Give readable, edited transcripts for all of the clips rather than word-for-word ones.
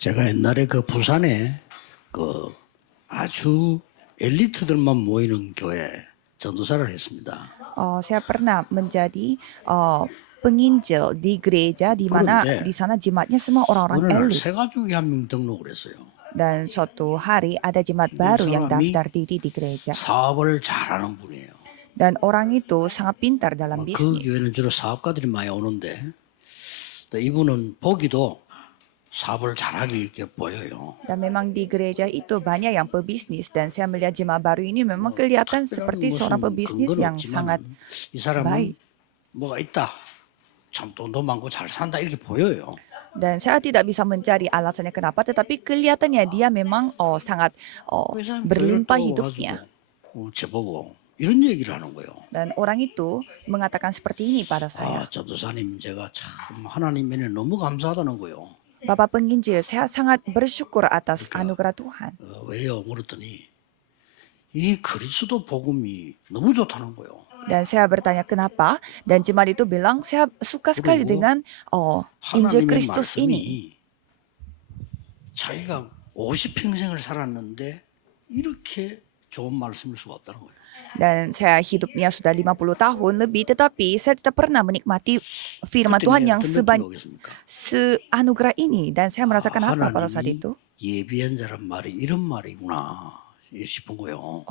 제가 옛날에 그 부산에 그 아주 엘리트들만 모이는 교회 전도사를 했습니다. Saya pernah menjadi penginjil di gereja di mana 그런데 di sana jemaatnya semua orang-orang 어느 날 elit. 새 가족이 한 명 등록을 했어요. Dan suatu hari ada jemaat 근데 이 baru yang 사람이 daftar diri di gereja. 사업을 잘하는 분이에요. Dan orang itu sangat pintar dalam 그 bisnis. 교회는 주로 사업가들이 많이 오는데 또 이분은 보기도 사업을 잘하게 이렇게 보여요. Dan memang di gereja itu banyak yang pebisnis. Dan saya melihat jemaat baru ini memang kelihatan seperti seorang pebisnis 근거는 yang sangat 없지만 이 사람은 baik. 뭐가 있다. 참 돈도 많고 잘 산다 이렇게 보여요. Dan saya tidak bisa mencari alasannya kenapa, tetapi kelihatannya dia memang sangat 그 사람 교회를 berlimpah 또 hidupnya. 와가지고 저보고 이런 얘기를 하는 거예요. Dan orang itu mengatakan seperti ini pada saya. 아, 전도사님 제가 참 하나님 은혜 너무 감사하다는 거예요. Bapak penginjil, saya sangat bersyukur atas anugerah Tuhan. 왜요? 물었더니 이 그리스도 복음이 너무 좋다는 거예요. Dan saya bertanya kenapa, dan jemaat itu bilang saya suka sekali 그리고 dengan Injil 하나님의 Kristus ini. 말씀이 자기가 50평생을 살았는데 이렇게 좋은 말씀일 수가 없다는 거예요. Dan saya hidupnya sudah 50 tahun lebih, tetapi saya tidak pernah menikmati firman Tuhan yang 어떤 느낌이 오겠습니까? seanugerah ini. Dan saya merasakan apa pada saat 하나님이 itu? 예비한 자란 말이 이런 말이구나 싶은 거예요.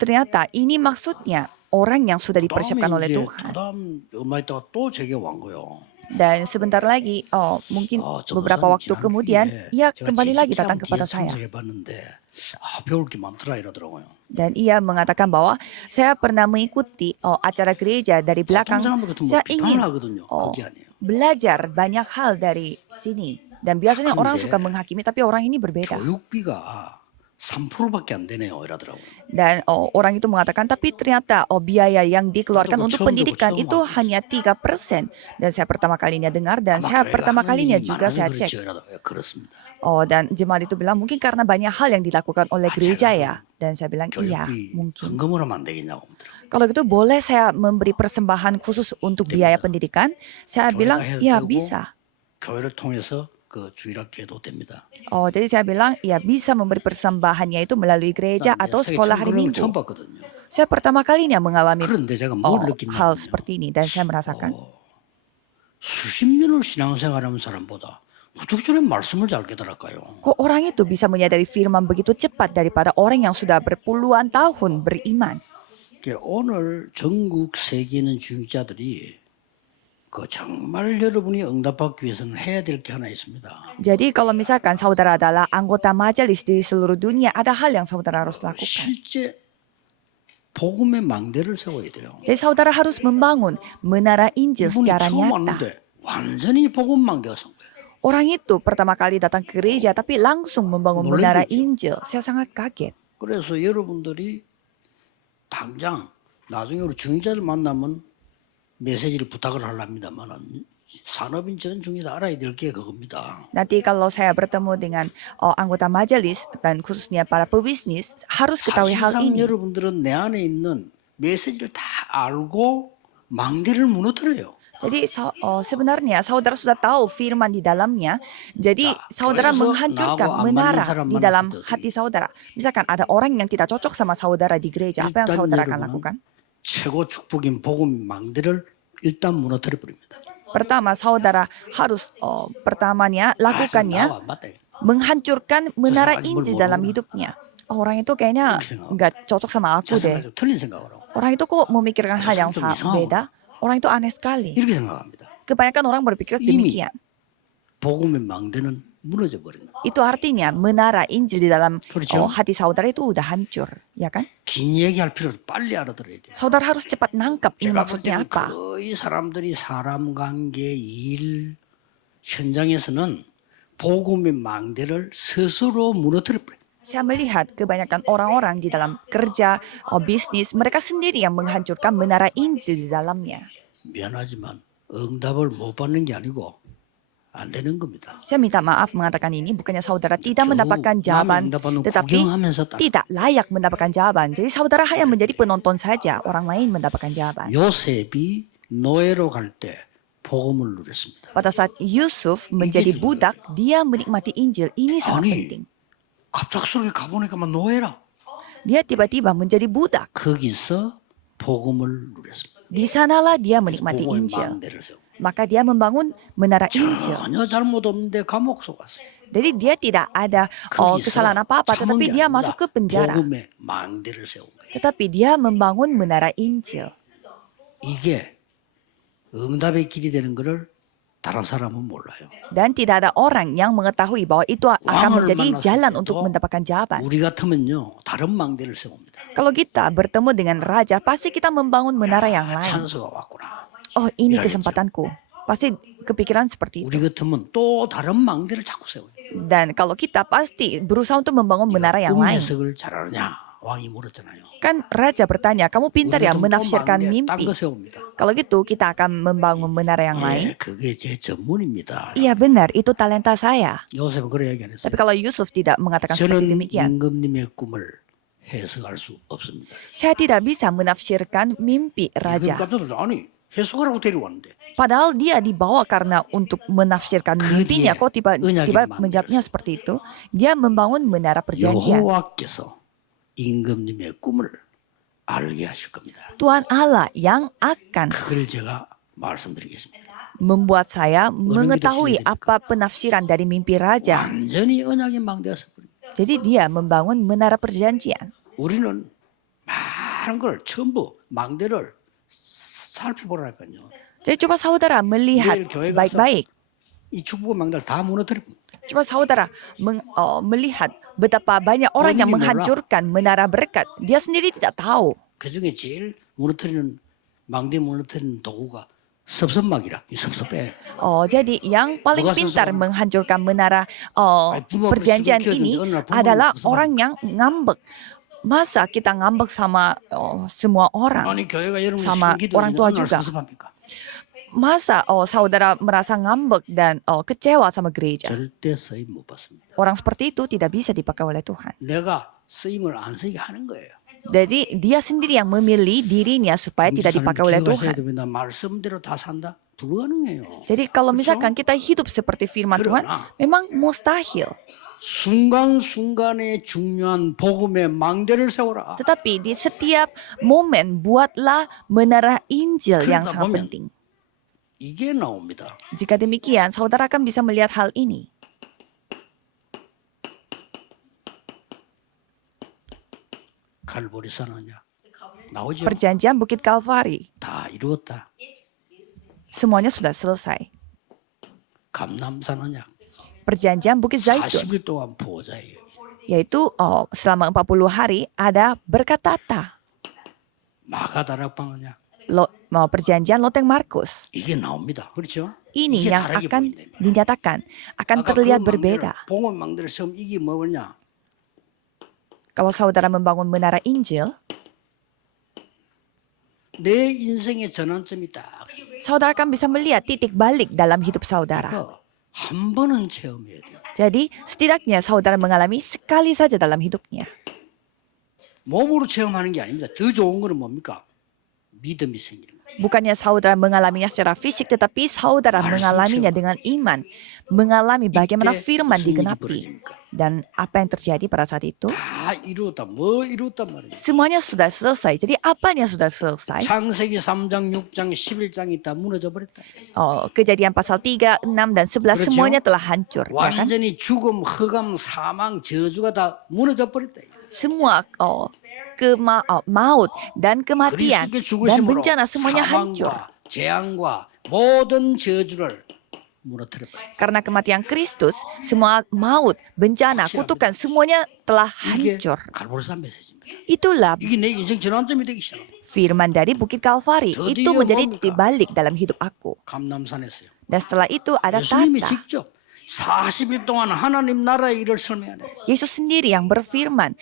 Ternyata ini maksudnya orang yang sudah dipersiapkan 다음에 oleh 이제 Tuhan. 다음 얼마 있다가 또 제게 온 거예요. Dan sebentar lagi, mungkin beberapa waktu kemudian, ia kembali lagi datang kepada saya. 해봤는데 배울 게 많더라 이러더라고요. Dan ia mengatakan bahwa saya pernah mengikuti acara gereja dari belakang. Saya ingin 비판하거든요. 그게 아니에요. belajar banyak hal dari sini. Dan biasanya orang suka menghakimi, tapi orang ini berbeda. 교육비가 3%밖에 안 되네요 이러더라고요. Dan orang itu mengatakan, tapi ternyata biaya yang dikeluarkan Betul, untuk betul, pendidikan betul, itu betul. hanya 3%. Dan saya pertama kalinya dengar, dan saya pertama kalinya juga saya cek. 그렇습니다. Dan jemaat itu bilang, mungkin karena banyak hal yang dilakukan oleh gereja ya. Dan saya bilang, iya, 교육비 mungkin. 헌금을 하면 안 되겠냐고 묻더라고요. Kalau gitu boleh saya memberi persembahan khusus untuk biaya pendidikan? Saya bilang, 해도 ya 되고, bisa. 교회를 통해서 그 주일학교도 됩니다. Jadi saya bilang, ya bisa memberi persembahannya itu melalui gereja atau sekolah hari 그런 걸 Minggu. 처음 봤거든요. Saya pertama kalinya mengalami 그런데 제가 뭘 hal 느낀다면요. seperti ini dan saya merasakan. 수십 년을 신앙생활하는 사람보다 어떻게 저런 말씀을 잘 깨달을까요? Kok orang itu bisa menyadari firman begitu cepat daripada orang yang sudah berpuluhan tahun beriman? 오늘 전국 세계에 있는 중직자들이 그 정말 여러분이 응답받기 위해서는 해야 될 게 하나 있습니다. Jadi kalau misalkan saudara adalah anggota majelis di seluruh dunia, ada hal yang saudara harus lakukan. 실제 복음의 망대를 세워야 돼요. Jadi saudara harus membangun menara Injil 이분이 secara 처음 nyata. 왔는데 완전히 복음 망대가 선 거예요. Orang itu pertama kali datang ke gereja tapi langsung membangun menara 놀라겠죠. Injil. Saya sangat kaget. 그래서 여러분들이 당장 나중에 우리 중직자를 만나면 메시지를 부탁을 하려합니다만은 산업인 전 중직자 알아야 될 게 그겁니다. Nanti kalau saya bertemu dengan anggota majelis dan khususnya para pebisnis, harus ketahui hal 사실상 ini. 여러분들은 내 안에 있는 메시지를 다 알고 망대를 무너뜨려요. Jadi sebenarnya saudara sudah tahu firman di dalamnya. Jadi saudara 교회에서 menghancurkan 나하고 안 맞는 menara 사람 di dalam 만났을 때 hati saudara. Misalkan ada orang yang tidak cocok sama saudara di gereja, apa yang 일단 saudara akan 여러분은 lakukan? 최고 축복인 복음 망대를 일단 무너뜨려 버립니다. Pertama, saudara harus pertamanya lakukannya menghancurkan menara Injil dalam hidupnya. Orang itu kayaknya nggak cocok sama aku deh. 좀 틀린 생각을 하고 Orang itu kok memikirkan hal yang beda? Orang itu aneh sekali. 이렇게 생각합니다. Kebanyakan orang berpikir demikian. 복음의 망대는 무너져 버린 거예요. Itu artinya menara Injil di dalam 그렇죠. hati saudara itu udah hancur, ya kan? 긴 얘기할 필요를 빨리 알아들어야 돼요. Saudara harus cepat nangkap ini 제가 볼 maksudnya 때는 apa. 거의 사람들이 사람 관계, 일 현장에서는 복음의 망대를 스스로 무너뜨려 버려요. Saya melihat kebanyakan orang-orang di dalam kerja, bisnis, mereka sendiri yang menghancurkan menara Injil di dalamnya. 미안하지만 응답을 못 받는 게 아니고 안 되는 겁니다. Saya minta maaf mengatakan ini, bukannya saudara tidak mendapatkan jawaban, tetapi tidak layak mendapatkan jawaban. Jadi saudara hanya menjadi penonton saja, orang lain mendapatkan jawaban. 요셉이 노예로 갈 때 복음을 누렸습니다. Pada saat Yusuf menjadi budak, dia menikmati Injil. Ini sangat 아니 penting. 갑작스럽게 가보니까만 노예라. Dia tiba-tiba menjadi budak. 거기서 복음을 누렸습니다. Di sanalah dia menikmati 복음의 Injil. 망대를 세우고 Maka dia membangun menara Injil. 전혀 잘못 없는데 감옥 속 갔어요. Jadi dia tidak ada kesalahan apa-apa, tetapi dia masuk ke penjara. 복음의 망대를 세운 거예요. Tetapi dia membangun menara Injil. 이게 응답의 길이 되는 것을 다른 사람은 몰라요. Dan tidak ada orang yang mengetahui bahwa itu akan 왕을 menjadi 만났을 jalan 때도 untuk mendapatkan jawaban. 우리 같으면요 다른 망대를 세웁니다. Kalau kita bertemu dengan raja, pasti kita membangun menara yang lain. 찬스가 왔구나. Oh, ini 이러겠죠. kesempatanku. Pasti kepikiran seperti itu. 우리 같으면 또 다른 망대를 자꾸 세워요. Dan kalau kita pasti berusaha untuk membangun menara yang 꿈 lain. 해석을 잘하느냐 왕이 물었잖아요. Kan raja bertanya, kamu pintar 우리 ya 같으면 또 menafsirkan 망대 mimpi. 딴거 세웁니다. Kalau gitu kita akan membangun menara yang lain. 예, 그게 제 전문입니다. Iya benar, itu talenta saya. 요셉은 그래 얘기 안 했어요. Tapi kalau Yusuf tidak mengatakan seperti 저는 demikian, 임금님의 꿈을 해석할 수 없습니다. saya tidak bisa menafsirkan mimpi 임금 raja. 깜짝 놀랐어요. 아니 해석하라고 데려왔는데 Padahal dia dibawa karena untuk menafsirkan mimpinya. Kok tiba-tiba menjawabnya seperti itu? Dia membangun menara perjanjian. 여호와께서 임금님의 꿈을 알게 하실 겁니다. Tuhan Allah yang akan 그걸 제가 말씀드리겠습니다. membuat saya mengetahui apa penafsiran dari mimpi raja. 완전히 언약의 망대가 서버립니다. Jadi dia membangun menara perjanjian. 우리는 많은 걸 전부 망대를 살펴보라니까요. Jadi coba saudara melihat baik-baik. 이 축복의 망대를 다 무너뜨리고 Coba saudara melihat betapa banyak orang yang menghancurkan menara berkat. Dia sendiri tidak tahu. 그중에 제일 무너뜨리는 망대 무너뜨리는 도구가 섭섭막이라. 이 섭섭해. Jadi yang paling Bukan pintar seseorang. menghancurkan menara perjanjian ini adalah orang yang ngambek. Masa kita ngambek sama semua orang? 아니 교회가 여러분 sama orang tua juga. 섭섭합니까? Masa saudara merasa ngambek dan kecewa sama gereja? 절대 쓰임 못 받습니다. Orang seperti itu tidak bisa dipakai oleh Tuhan. 내가 쓰임을 안 쓰게 하는 거예요. Jadi dia sendiri yang memilih dirinya supaya tidak dipakai oleh 기억하셔야 Tuhan. 됩니다. 말씀대로 다 산다? 불가능해요. Jadi kalau misalkan kita hidup seperti firman Tuhan, memang mustahil. 순간순간에 중요한 복음의 망대를 세워라. Tetapi di setiap momen buatlah menara Injil yang 그러다 sangat 보면 penting. 이게 나옵니다. Jika demikian, saudara akan bisa melihat hal ini. 갈보리 선언이야. 나오죠. Perjanjian Bukit Kalvari, 다 이루었다. semuanya sudah selesai. 감남산 언약 Perjanjian Bukit Zaitun, 40일 동안 보호자예요. yaitu selama 40 hari ada berkat tata. 마가다락방 언약 Perjanjian Loteng Markus. 이게 나옵니다. 그렇죠? Ini 이게 yang 다르게 akan 보인다. dinyatakan, akan 아까 terlihat 그 berbeda. 봉헌 망대를 세우면 이게 뭐냐? Kalau saudara membangun menara Injil, 내 인생의 전환점이 딱 saudara akan bisa melihat titik balik dalam hidup saudara. 그거 한 번은 체험해야 돼요. Jadi setidaknya saudara mengalami sekali saja dalam hidupnya. 몸으로 체험하는 게 아닙니다. 더 좋은 거는 뭡니까? 믿음이 생기는 거예요. Bukannya saudara mengalaminya secara fisik, tetapi saudara mengalaminya dengan iman. Mengalami bagaimana firman digenapi. Dan apa yang terjadi pada saat itu? 다 이루었다. 뭐 이루었단 말이에요. Semuanya sudah selesai. Jadi apanya sudah selesai? 창세기 3장, 6장, 11장이 다 무너져 버렸다. Kejadian pasal 3, 6, dan 11 그렇죠? semuanya telah hancur. Ya kan? 완전히 죽음, 흑암, 사망, 저주가 다 무너져 버렸다. Semua maut dan kematian 그리스도의 dan 죽으심으로 bencana semuanya hancur. 사망과 재앙과 모든 저주를 무너뜨려 버렸다. Karena kematian Kristus, semua maut, bencana, kutukan semuanya telah 이게 hancur. 갈보리산 메시지입니다. Itulah 이게 내 인생 전환점이 되기 시작. firman dari Bukit Kalvari. Itu 드디어 menjadi 뭡니까? titik balik dalam hidup aku. 감남산에서요. Dan setelah itu ada 예수님이 tata. 직접 40일 동안 하나님 나라의 일을 설명하네. Yesus sendiri yang berfirman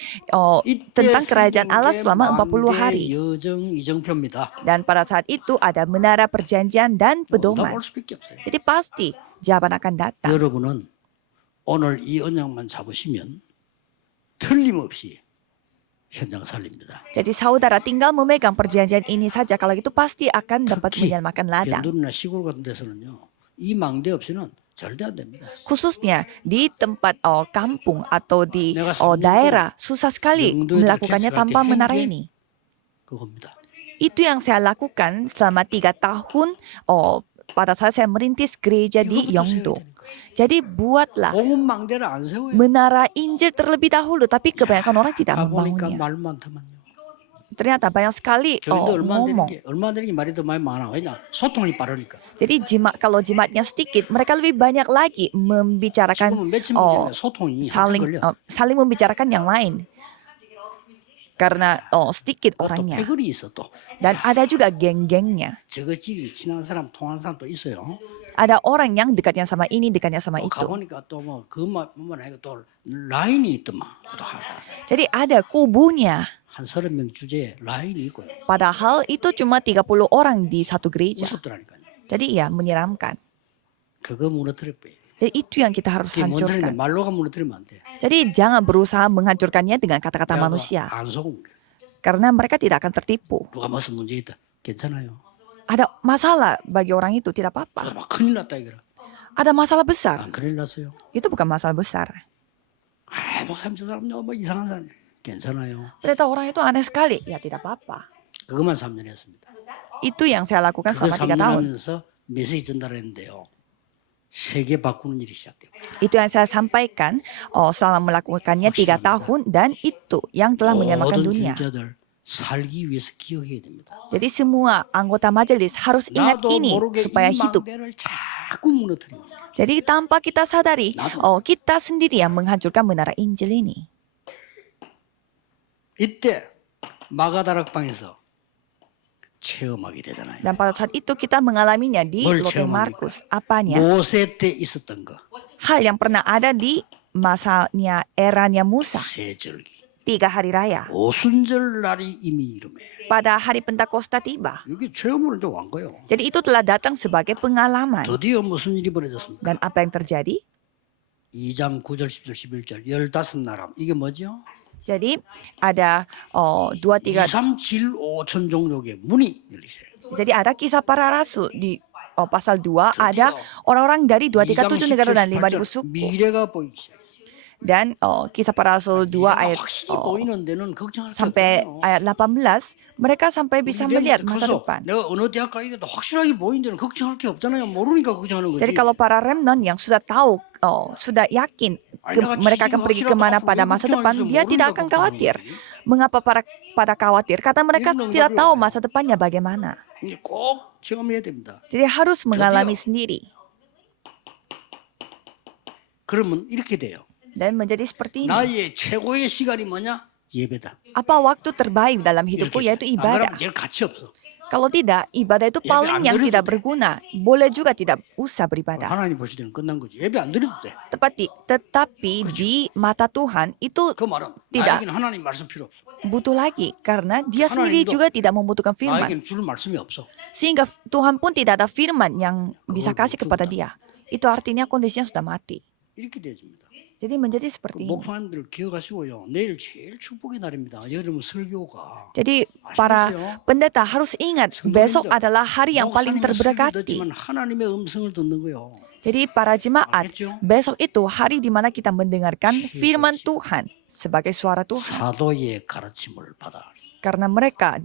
tentang kerajaan Allah selama 40 hari. 여정 이정표입니다. Dan pada saat itu ada menara perjanjian dan pedoman. 올 수밖에 없어요. Jadi pasti jawaban akan datang. 여러분은 오늘 이 언약만 잡으시면 틀림없이 현장 살립니다. Jadi saudara tinggal memegang perjanjian ini saja, kalau itu pasti akan dapat 특히 menyelamatkan ladang. 변두리나 시골 같은 데서는요, 이 망대 없이는 절대 안 됩니다. Khususnya di tempat kampung atau di 내가 3년 daerah, susah sekali 영도에 melakukannya 개척할 tanpa 때 menara 행계 ini. 그겁니다. Itu yang saya lakukan selama 3 tahun pada saat saya merintis gereja di 이거부터 Yeongdo. 세워야 되니까. Jadi buatlah 복음 망대를 안 세워요. menara Injil terlebih dahulu, tapi kebanyakan orang tidak 가보니까 membangunnya. 말 많더만요. Ternyata banyak sekali 교인도 ngomong. 얼마 되는 게 말이 더 많이 많아. 왜냐? 소통이 빠르니까. Jadi kalau jimatnya sedikit, mereka lebih banyak lagi membicarakan 지금은 며칠 문제인데 소통이 한참 걸려. saling membicarakan yang lain. Karena sedikit 또 orangnya. 패거리 있어 또. Dan ada juga geng-gengnya. 저거지 친한 사람 통한 사람 또 있어요. Ada orang yang dekatnya sama ini, dekatnya sama 또 itu. 가보니까 또 뭐 그것만 아니고 또 라인이 있더만. 또 Jadi ada kubunya. 한 30명 주제에 라인이 있고요. Padahal itu cuma 30 orang di satu gereja. 무섭더라니까요. Jadi ya menyeramkan. 그거 무너뜨릴 거예요. Jadi itu yang kita harus 그게 무너뜨리는데 hancurkan. 말로가 무너뜨리면 안 돼. Jadi jangan berusaha menghancurkannya dengan kata-kata manusia. 안 속으면 그래. Karena mereka tidak akan tertipu. 누가 무슨 문제 있다. 괜찮아요. Ada masalah bagi orang itu, tidak 저 apa-apa. 막 큰일 났다 이거라. Ada masalah besar. 안 큰일 났어요. Itu bukan masalah besar. 아, 목사님 저 사람 너무 이상한 사람. 괜찮아요. Ternyata orang itu aneh sekali. Ya tidak apa-apa. 그것만 3년 했습니다. Itu yang saya lakukan 그거 selama 3 3년 tahun. 하면서 메시지 전달했는데요. 세계 바꾸는 일이 시작되고. Itu yang saya sampaikan selama melakukannya 3 tahun. Dan itu yang telah menyelamatkan 모든 dunia. 주자들 살기 위해서 기억해야 됩니다. Jadi semua anggota majelis harus ingat 나도 ini 모르게 supaya 이 hidup. 망대를 자꾸 무너뜨립니다. Jadi tanpa kita sadari, kita sendiri yang menghancurkan menara Injil ini. 이때 마가다락방에서 체험하게 되잖아요. Dan pada saat itu kita mengalaminya di 뭘 Lotte 체험합니까? Markus. Apanya? 모세 때 있었던 거. Hal yang pernah ada di masanya eranya Musa. 세 절기. 3 hari raya. 오순절 날이 이미 이름에. Pada hari Pentakosta tiba. 이게 체험으로 이제 온 거예요. Jadi itu telah datang sebagai pengalaman. 드디어 무슨 일이 벌어졌습니까? Dan apa yang terjadi? 2장 9절 10절 11절 15나라. 이게 뭐죠? Jadi ada 2, 3. 2, 3, 7, 5천 종족의 문이 열리세요. Jadi ada kisah para rasul di pasal 2 ada orang-orang dari 2, 3, 7 negara dan 5.000 suku. 미래가 보이기 시작해요. Dan kisah para rasul 2 ayat 확실히 보이는 데는 걱정할 게 sampai 없잖아요. ayat 18 mereka sampai bisa melihat masa depan. 내가 어느 대학 가기도 확실하게 보이는 데는 걱정할 게 없잖아요. 모르니까 걱정하는 거지. Jadi kalau para remnant yang sudah tahu, sudah yakin mereka akan pergi kemana pada masa depan, dia tidak akan khawatir. Mengapa pada khawatir? Karena mereka tidak tahu masa depannya bagaimana. 이게 꼭 체험해야 됩니다. Jadi harus mengalami sendiri. 그러면 이렇게 돼요. Dan menjadi seperti ini. 나의 최고의 시간이 뭐냐? 예배다. Apa waktu terbaik dalam hidupku yaitu 안 ibadah. 그러면 제일 가치 없어. Kalau tidak, ibadah itu paling yang tidak berguna. Boleh juga tidak usah beribadah. 하나님 보실 때는 끝난 거지. 예배 안 드려도 돼. Tetapi di mata Tuhan itu 그 말은 tidak 나에게는 하나님 말씀 필요 없어. butuh lagi. Karena dia sendiri juga tidak membutuhkan firman. 나에게는 줄 말씀이 없어. Sehingga Tuhan pun tidak ada firman yang bisa kasih kepada dia. Itu artinya kondisinya sudah mati. 이렇게 되어집니다. Jadi menjadi seperti ini. 목사님들 기억하시고요. 내일 제일 축복의 날입니다. 여러분 설교가. Jadi para pendeta harus ingat besok adalah hari yang paling terberkati. 목사님의 설교를 듣지만 하나님의 음성을 듣는 거요. Jadi para jemaat, besok itu hari di mana kita mendengarkan firman Tuhan sebagai suara Tuhan. 사도의 가르침을 받아. Karena mereka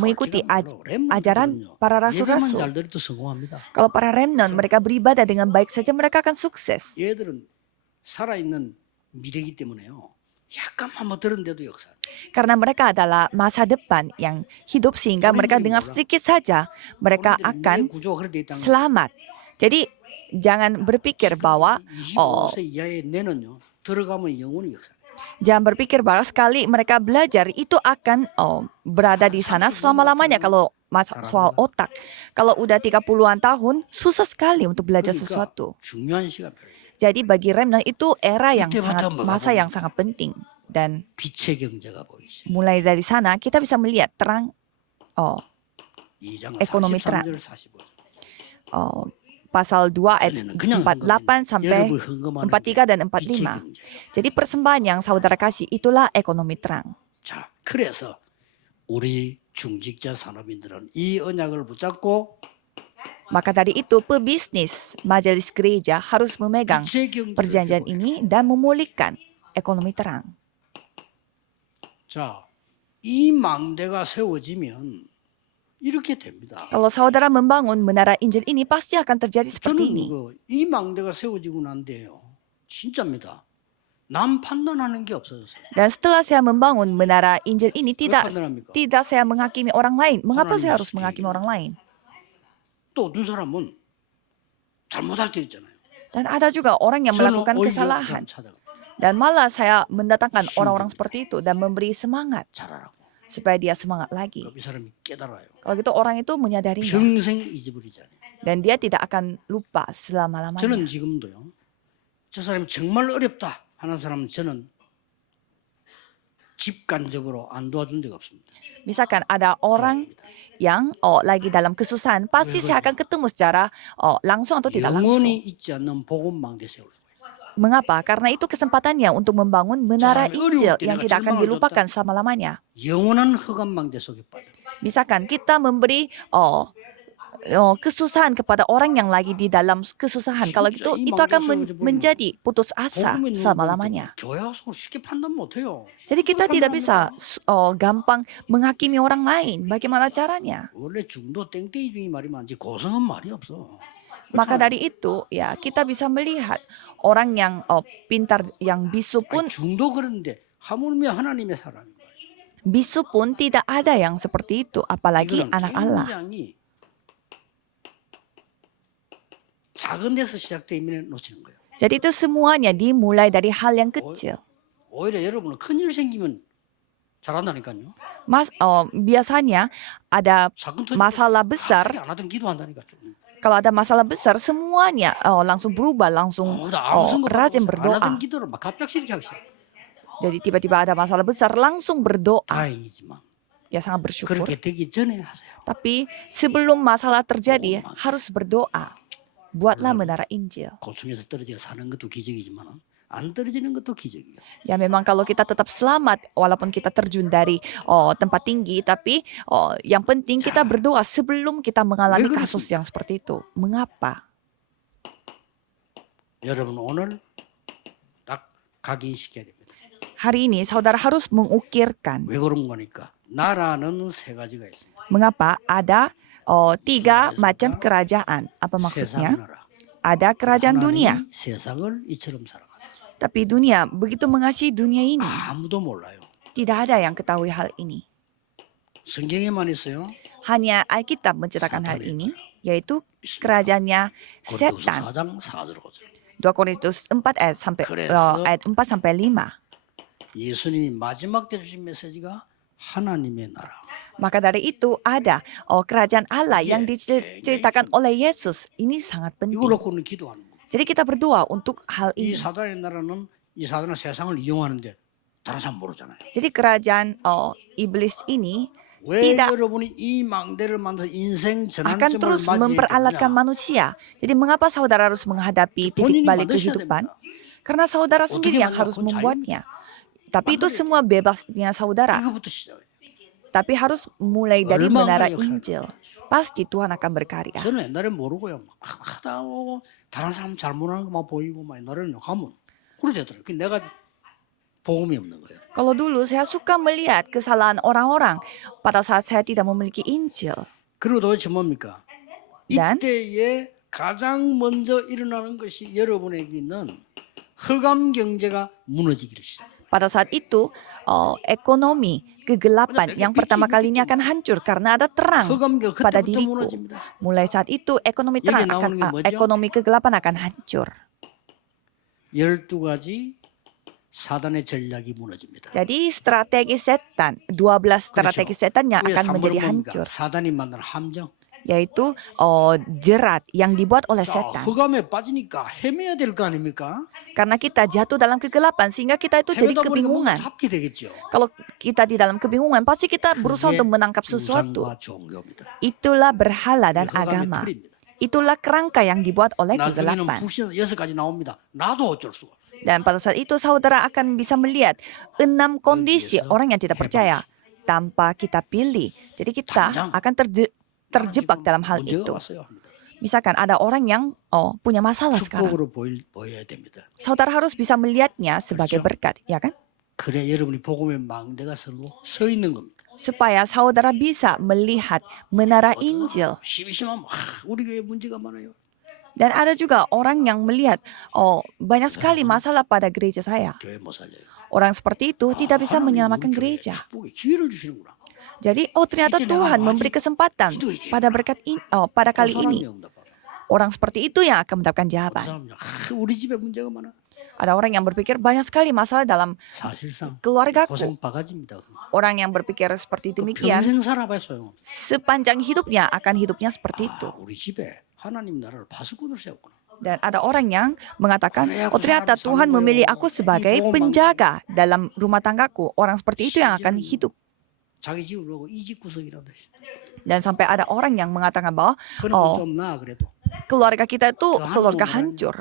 mengikuti ajaran para 예배만 rasul-rasul. 잘 드려도 성공합니다. Kalau para remnant mereka beribadah dengan baik saja mereka akan sukses. 얘들은 살아있는 미래이기 때문에요. 약간만 못 들은데도 역사. Karena mereka adalah masa depan yang hidup sehingga mereka dengar sedikit saja mereka akan 구조가 그렇게 돼 있다는 거. selamat. Jadi jangan berpikir bahwa 25세 이하의 내는요. 들어가면 영원히 역사. jangan berpikir bahwa sekali mereka belajar itu akan berada di sana selama-lamanya kalau soal otak. Kalau udah 30-an tahun susah sekali untuk belajar sesuatu. 중요한 시간 별로. Jadi bagi remnant itu era yang 이때부터 sangat masa yang sangat penting. Dan 빛의 경제가 보이시. mulai dari sana kita bisa melihat terang 2장 ekonomi 43절 45절. pasal 2 ayat 48 sampai 43 dan 45. Jadi persembahan yang saudara kasih itulah ekonomi terang. 자, 그래서 우리 중직자 산업인들은 이 언약을 붙잡고 Maka dari itu, pebisnis majelis gereja harus memegang 빛의 경제를 perjanjian 회복해야 ini dan memulihkan ekonomi terang. 자, 이 망대가 세워지면 이렇게 됩니다. Kalau saudara membangun menara Injil ini, pasti akan terjadi seperti 저는 ini. 이 망대가 세워지고 난데요. 진짜입니다. 남 판단하는 게 없어졌어요. Dan setelah saya membangun menara Injil ini, tidak 판단합니까? saya menghakimi orang lain. Mengapa 하나님의 saya harus 스케일. menghakimi orang lain? 또 어떤 사람은 잘못할 때 있잖아요. Dan ada juga orang yang 저는 melakukan 오히려 그 kesalahan. 사람 찾아가 Dan malah saya mendatangkan orang-orang seperti itu dan memberi semangat 잘하라고. supaya dia semangat lagi. 그럼 이 사람이 깨달아요. Kalau gitu orang itu menyadarinya 평생 잊어버리지 않아요. dan dia tidak akan lupa selama-lamanya. 저는 지금도요. 저 사람이 정말 어렵다 하는 사람은 저는 직간접으로 안 도와준 적 없습니다. Misalkan ada orang yang lagi dalam kesusahan, pasti saya akan ketemu secara langsung atau tidak 영원히 langsung. 잊지 않는 복음망대 세울 수가 있어요. Mengapa? Karena itu kesempatannya untuk membangun menara Saudara, Injil 어려울 때 yang 내가 tidak akan 절망을 dilupakan selama-lamanya. 영원한 흑암망대 속에 빠져. Misalkan kita memberi kesusahan kepada orang yang lagi di dalam kesusahan. Kalau gitu, itu akan menjadi putus asa selama-lamanya. 교회 와서 쉽게 판단 못해요. Jadi kita tidak bisa gampang menghakimi orang lain. Bagaimana caranya? 원래 중도 땡땡이 중에 말이 많지 고성은 말이 없어. Maka dari itu, ya kita bisa melihat orang yang pintar, yang bisu pun, 중도 그런데 하물며 하나님의 사람인 거예요. bisu pun tidak ada yang seperti itu, apalagi 이거는 anak Allah. 굉장히 작은 데서 시작되면 놓치는 거예요. Jadi itu semuanya dimulai dari hal yang kecil. 오히려 여러분은 큰일 생기면 잘한다니까요. Biasanya ada 사건 터지고 masalah besar. 갑자기 안 하던 기도한다니까. Kalau ada masalah besar, semuanya langsung berubah, langsung 나 아무 생각 rajin 안 berdoa. 하던 기도를 막 갑작스럽게 하기 시작. Jadi tiba-tiba ada masalah besar, langsung berdoa. 다행이지만 Ya sangat bersyukur. 그렇게 되기 전에 하세요. Tapi sebelum masalah terjadi, harus berdoa. Buatlah menara Injil. 고층에서 떨어져 사는 것도 기적이지만 안 떨어지는 것도 기적이에요. Ya memang kalau kita tetap selamat, walaupun kita terjun dari tempat tinggi, tapi yang penting kita berdoa sebelum kita mengalami kasus yang seperti itu. Mengapa? 여러분 오늘 딱 각인시켜야 됩니다. Hari ini saudara harus mengukirkan. 왜 그런 거니까 나라는 세 가지가 있어요. Mengapa? Ada 3 macam kerajaan. Apa maksudnya? 세상 나라. Ada kerajaan dunia. 하나님이 세상을 이처럼 살아가세요. Tapi dunia begitu mengasihi dunia ini. 아무도 몰라요. Tidak ada yang ketahui hal ini. 성경에만 있어요. Hanya Alkitab menceritakan hal ini, yaitu kerajaannya 고린도서 setan. 4장 4절 5절. 2 Korintus 4 ayat 4 sampai 5. 예수님이 마지막 때 주신 메시지가 하나님의 나라. Maka dari itu ada kerajaan Allah yang diceritakan oleh Yesus. Ini sangat penting. 이걸 놓고는 기도하는 거예요. Jadi kita berdoa untuk hal 이 ini. 사단의 나라는 이 사단은 세상을 이용하는데 다른 사람 모르잖아요. Jadi kerajaan iblis ini 왜 tidak 여러분이 이 망대를 만들어서 인생 akan 전환점을 terus memperalatkan 맞이했느냐? manusia. Jadi mengapa saudara harus menghadapi titik 본인이 balik 만드셔야 kehidupan? 됩니다. Karena saudara sendiri yang 만들어? harus 그건 membuatnya. Tapi itu semua bebasnya saudara. 이거부터 시작해요. Tapi harus mulai dari 얼마나 menara 역할을 Injil. Pasti Tuhan akan berkarya. 저는 옛날에 모르고요. 막 하다 보고 다른 사람 잘못하는 것만 보이고 막 옛날에는 가면 그래 되더라고요. 내가 복음이 없는 거예요. Kalau dulu saya suka melihat kesalahan orang-orang pada saat saya tidak memiliki Injil. 그리고 도대체 뭡니까? Dan? 이때에 가장 먼저 일어나는 것이 여러분에게는 흑암 경제가 무너지기를 시작해요. Pada saat itu, ekonomi kegelapan yang pertama kalinya akan hancur karena ada terang pada diriku. Mulai saat itu, ekonomi kegelapan akan hancur. 12가지 사단의 전략이 무너집니다. Jadi strategi setan, 12 strategi setan yang akan menjadi hancur. 사단이 만든 함정. Yaitu jerat yang dibuat oleh 자, setan. 흑암에 빠지니까 헤매야 될 거 아닙니까? Karena kita jatuh dalam kegelapan sehingga kita itu jadi 헤매다 보니까 뭔가 kebingungan. 잡게 되겠죠. Kalau kita di dalam kebingungan pasti kita berusaha untuk menangkap sesuatu. 우상과 종교입니다. Itulah berhala dan 흑암의 agama. 틀입니다. Itulah kerangka yang dibuat oleh 나중에는 kegelapan. 불신 6가지 나옵니다. 나도 어쩔 수가 없어요. Dan pada saat itu saudara akan bisa melihat 6 kondisi orang yang tidak percaya tanpa kita pilih. Jadi kita akan terjebak dalam hal 문제가 itu. 왔어요 합니다. Misalkan ada orang yang punya masalah sekarang. 축복으로 보여야 됩니다. Saudara harus bisa melihatnya sebagai berkat, ya kan? 그래 여러분이 복음의 망대가 서 있는 겁니다. Supaya saudara bisa melihat menara Injil. 심심하면 우리 교회 문제가 많아요. Dan ada juga orang yang melihat, banyak sekali masalah pada gereja saya. 교회 못 살려요. Orang seperti itu tidak bisa 하나님이 menyelamatkan 우리 교회에 gereja. 축복의 기회를 주시는구나. Jadi, ternyata Tuhan memberi kesempatan pada pada kali ini. Orang seperti itu yang akan mendapatkan jawaban. 사람이 우리 집에 문제가 많아. Ada orang yang berpikir banyak sekali masalah dalam 사실상 keluargaku. 고생 바가지입니다. Orang yang berpikir seperti demikian, 평생 살아봐야 소용. sepanjang hidupnya akan hidupnya seperti itu. 우리 집에 하나님 나라를 파수꾼을 세웠구나. Dan ada orang yang mengatakan, ternyata Tuhan memilih aku sebagai penjaga dalam rumah tanggaku. Orang seperti itu yang akan hidup. 자기 집을 보고 이집 구석이라도. Dan sampai ada orang yang mengatakan bahwa 그러면 좀 나아 그래도. keluarga kita itu keluarga hancur.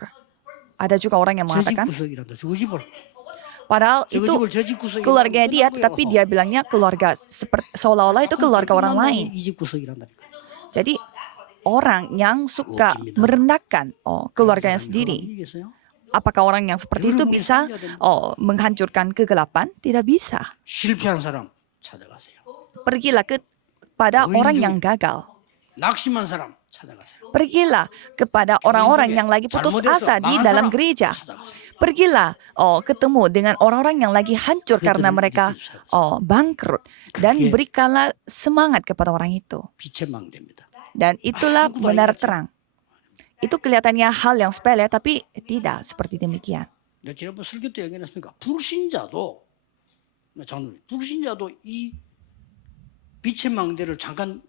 Ada juga orang yang 저집 mengatakan, 구석이라도 저 집을. padahal 저 itu 집을 저집 구석이라도. keluarga dia, tetapi dia bilangnya keluarga seolah-olah itu keluarga orang lain. 이집 구석이란다. Jadi orang yang suka merendahkan keluarganya sendiri. Apakah orang yang seperti itu bisa menghancurkan kegelapan? Tidak bisa. 실패한 사람 찾아가세요. Pergilah kepada orang yang gagal. 낙심한 사람 찾아가세요. Pergilah kepada orang-orang yang lagi putus asa di dalam gereja. Pergilah ketemu dengan orang-orang yang lagi hancur karena mereka bangkrut. Dan berikanlah semangat kepada orang itu. 빛의 망대입니다. Dan itulah benar terang. Itu kelihatannya hal yang sepele, tapi tidak seperti demikian. 내가 지난번 설교 때 얘기했습니까? 불신자도 장로님, 불신자도 이 빛의 망대를 잠깐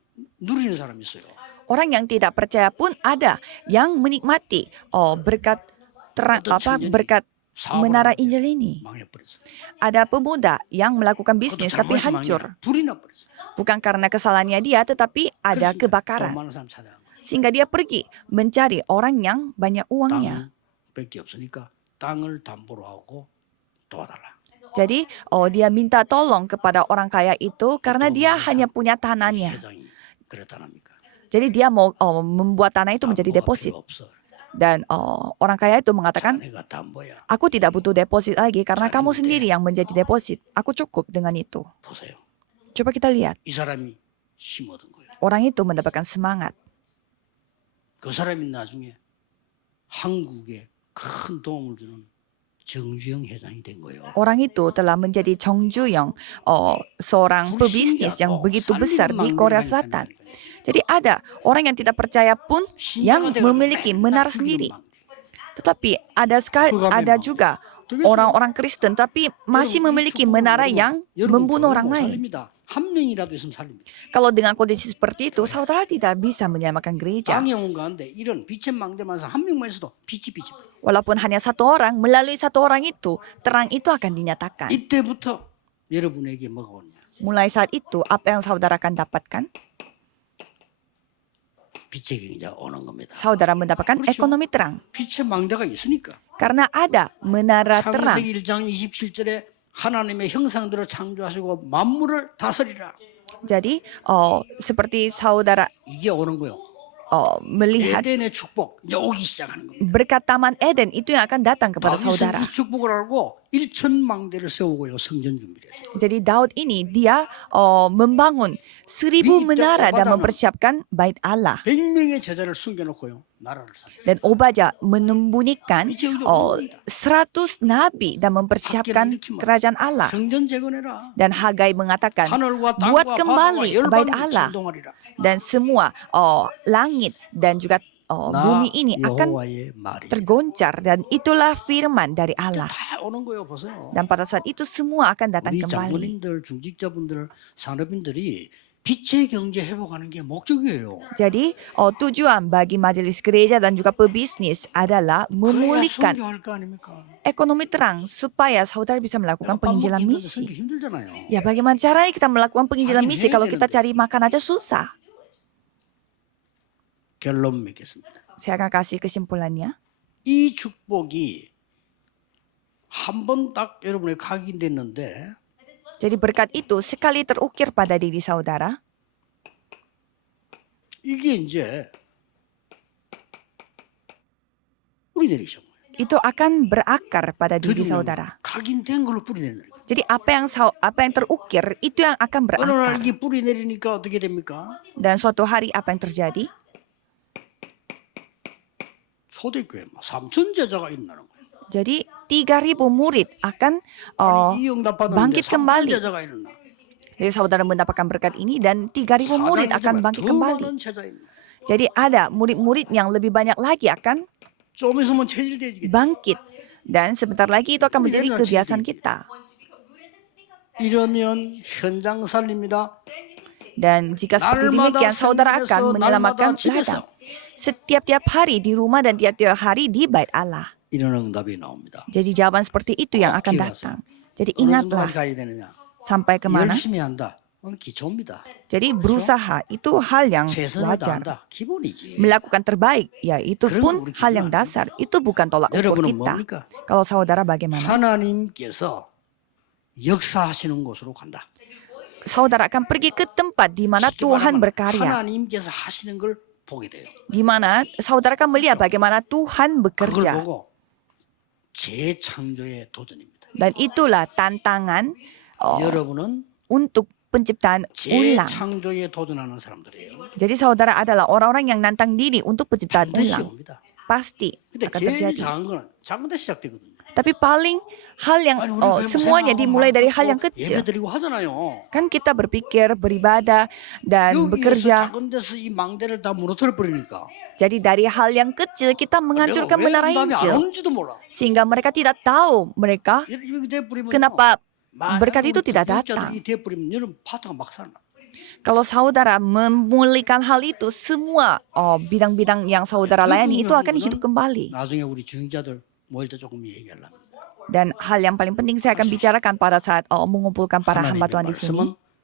누리는 사람이 있어요. Orang yang tidak percaya pun ada yang menikmati berkat terang berkat menara Injil ini. 망해버렸어요. Ada pemuda yang melakukan bisnis tapi 잘못이 hancur. 아니라 불이 나버렸어요. Bukan karena kesalahannya dia, tetapi ada 돈 kebakaran. 많은 사람 찾아간 거예요. Sehingga dia pergi mencari orang yang banyak uangnya. 땅밖에 없으니까 땅을 담보로 하고 도와달라. Jadi dia minta tolong kepada orang kaya itu karena dia hanya punya tanahnya. 세상이 그렇다랍니까? Jadi dia mau membuat tanah itu menjadi deposit. Dan orang kaya itu mengatakan, 자네가 담보야. aku tidak butuh deposit lagi karena kamu sendiri yang menjadi deposit. Aku cukup dengan itu. 보세요. Coba kita lihat. 이 사람이 힘 얻은 거예요. Orang itu mendapatkan semangat. 그 사람이 나중에 한국에 큰 도움을 주는 정주영 회장이 된 거예요. Orang itu telah menjadi Chong Ju-young, seorang pebisnis yang begitu besar di Korea Selatan. Jadi ada orang yang tidak percaya pun yang memiliki menara sendiri. Tetapi ada juga orang-orang Kristen tapi masih memiliki menara yang membunuh orang lain. 한 명이라도 있으면 살립니다. Kalau dengan kondisi seperti itu, saudara tidak bisa menyelamatkan gereja. 땅에 온 가운데 이런 빛의 망대만서 한 명만 있어도 빛이. Walaupun hanya satu orang, melalui satu orang itu, terang itu akan dinyatakan. 이때부터 여러분에게 뭐가 오냐? Mulai saat itu, apa yang saudara akan dapatkan? 빛의 경제가 오는 겁니다. Saudara mendapatkan ekonomi terang. 빛의 망대가 있으니까. Karena ada menara terang. 창세기 1장 27절에 하나님의 형상대로 창조하시고 만물을 다스리라. Jadi, seperti saudara 이게 오는 거예요. melihat 에덴의 축복 이제 오기 시작하는 겁니다. berkat Taman Eden itu yang akan datang kepada 다윗은 saudara. 이 축복을 알고 1천 망대를 세우고요 성전 준비를 해서. Jadi Daud ini dia membangun 1000 menara dan mempersiapkan bait Allah. 100명의 제자를 숨겨놓고요 나라를 살려. Dan Obadya menyembunyikan 100 nabi dan mempersiapkan kerajaan Allah. 성전 재건해라. Dan Hagai mengatakan, 하늘과 buat 땅과 kembali 바다와 bait 열방이 Allah. 찬동하리라. Dan semua langit dan juga bumi ini akan 여호와의 말이 tergoncar. Dan itulah firman dari Allah. 다 오는 거예요 보세요. Dan pada saat itu semua akan datang 우리 kembali. 장로님들, 중직자분들, 산업인들이 빛의 경제 회복하는 게 목적이에요. Jadi tujuan bagi majelis gereja dan juga pebisnis adalah 그래야 memulihkan 선교할 거 아닙니까? ekonomi terang supaya saudara bisa melakukan 밥 penginjilan 먹기 misi. 힘든데 힘들잖아요. Ya bagaimana caranya kita melakukan penginjilan 하긴 misi 해야 kalau kita 되는데. cari makan aja susah? 결론 맺겠습니다. Saya akan kasih kesimpulannya. 이 축복이 한 번 딱 여러분의 각인됐는데 Jadi berkat itu sekali terukir pada diri saudara, 이게 이제 뿌리 내리셔. itu akan berakar pada diri 드디어 saudara. 각인된 걸로 뿌리 내리는 거예요. Jadi apa yang terukir itu yang akan 어느 날 berakar. 이게 뿌리 내리니까 어떻게 됩니까? Dan suatu hari apa yang terjadi? 초대교회 3천 제자가 일어나는 거예요. Jadi 3.000 murid akan 이 응답 받았는데 bangkit 3천 kembali. 제자가 일어나. Jadi saudara mendapatkan berkat ini dan 3.000 murid akan bangkit 더 kembali. 많은 제자입니다. Jadi ada murid-murid yang lebih banyak lagi akan 좀 있으면 체질되지겠죠. bangkit. Dan sebentar lagi itu akan menjadi kebiasaan kita. 이러면 현장 살립니다. Dan jika seperti demikian, saudara akan menyelamatkan ladang. Setiap-tiap hari di rumah dan tiap-tiap hari di bait Allah. 이런 응답이 나옵니다. Jadi jawaban seperti itu yang akan datang. Jadi 어느 ingatlah 정도까지 가야 되느냐? sampai kemana. 열심히 한다. 그건 기초입니다. Jadi berusaha itu hal yang 최선을 wajar. 다한다. 기본이지. Melakukan terbaik, ya itu pun 우리 hal yang 기준 dasar. Itu bukan tolak ukur 여러분은 kita. 뭡니까? Kalau saudara bagaimana? 하나님께서 역사하시는 곳으로 간다. Saudara akan pergi ke tempat di mana 쉽게 Tuhan 말하면 berkarya. 하나님께서 하시는 걸 보게 돼요. Di mana saudara akan melihat bagaimana Tuhan 그걸 bekerja. 보고 재창조의 도전입니다. Dan itulah tantangan 여러분은 untuk penciptaan ulang. 재창조에 도전하는 사람들이에요. Jadi saudara adalah orang-orang yang nantang diri untuk penciptaan 반드시 ulang. 옵니다. Pasti 근데 akan 제일 terjadi. 작은 거는 작은 데 시작되거든요. Tapi paling hal yang 아니, 우리 그냥 semuanya 생각하고 dimulai dari hal yang 만들고 kecil. 예배드리고 하잖아요. Kan kita berpikir, beribadah, dan 여기에서 bekerja. 작은 데서 이 망대를 다 무너뜨려 버리니까 Jadi dari hal yang kecil kita menghancurkan 내가 왜 menara 응답이 안 Injil. 오는지도 몰라. Sehingga mereka tidak tahu mereka 이렇게 돼버리면 kenapa berkat itu tidak datang. 이 돼버리면 여러분 파트가 막 살아. Kalau saudara memulihkan hal itu, semua bidang-bidang yang saudara layani itu akan hidup kembali. 나중에 우리 중직자들 모일 때 조금 얘기하려고. Dan hal yang paling penting saya akan bicarakan pada saat mengumpulkan para hamba 하나님의 Tuhan di sini. 말씀은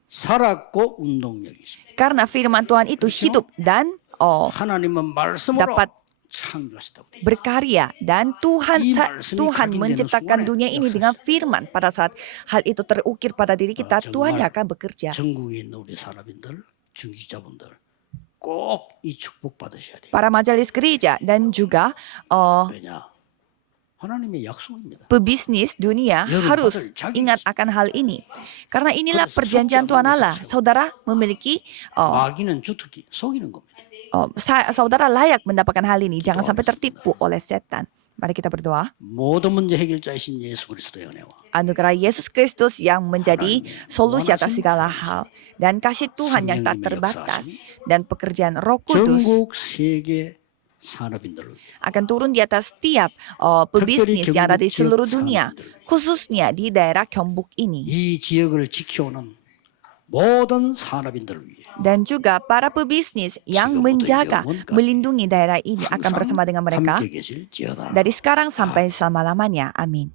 살았고 운동력이십니다. Karena firman Tuhan itu hidup dan 하나님은 말씀으로 dapat 창조하시다고. berkarya. Dan Tuhan 이 말씀이 Tuhan 각인되는 menciptakan 순간에 dunia ini dengan firman. Pada saat hal itu terukir pada diri kita, 정말 Tuhan yang akan bekerja. 전국에 있는 우리 사람인들, 중직자분들 꼭 이 축복 받으셔야 돼요. Para majelis gereja dan juga 왜냐? 하나님의 약속입니다. pebisnis dunia 여러분 harus 받을 자기 ingat akan hal ini. Karena inilah 그래서 perjanjian 속지 Tuhan 않는 Allah. 것이죠. Saudara memiliki, 마귀는 주특기 속이는 겁니다. saudara layak mendapatkan hal ini. Jangan sampai tertipu oleh setan. Mari kita berdoa. 모든 문제 해결자이신 예수 그리스도의 은혜와 Anugerah Yesus Kristus yang menjadi solusi atas segala hal. Dan kasih Tuhan yang tak terbatas. Dan pekerjaan Roh Kudus 전국 세계 산업인들을 akan turun di atas setiap pebisnis yang ada di seluruh dunia. Khususnya di daerah Gyeongbuk ini. 이 지역을 지켜오는 모든 산업인들을 위해 Dan juga para pebisnis yang menjaga, melindungi daerah ini akan bersama dengan mereka 함께 계실지어다. dari sekarang sampai selama-lamanya. Amin.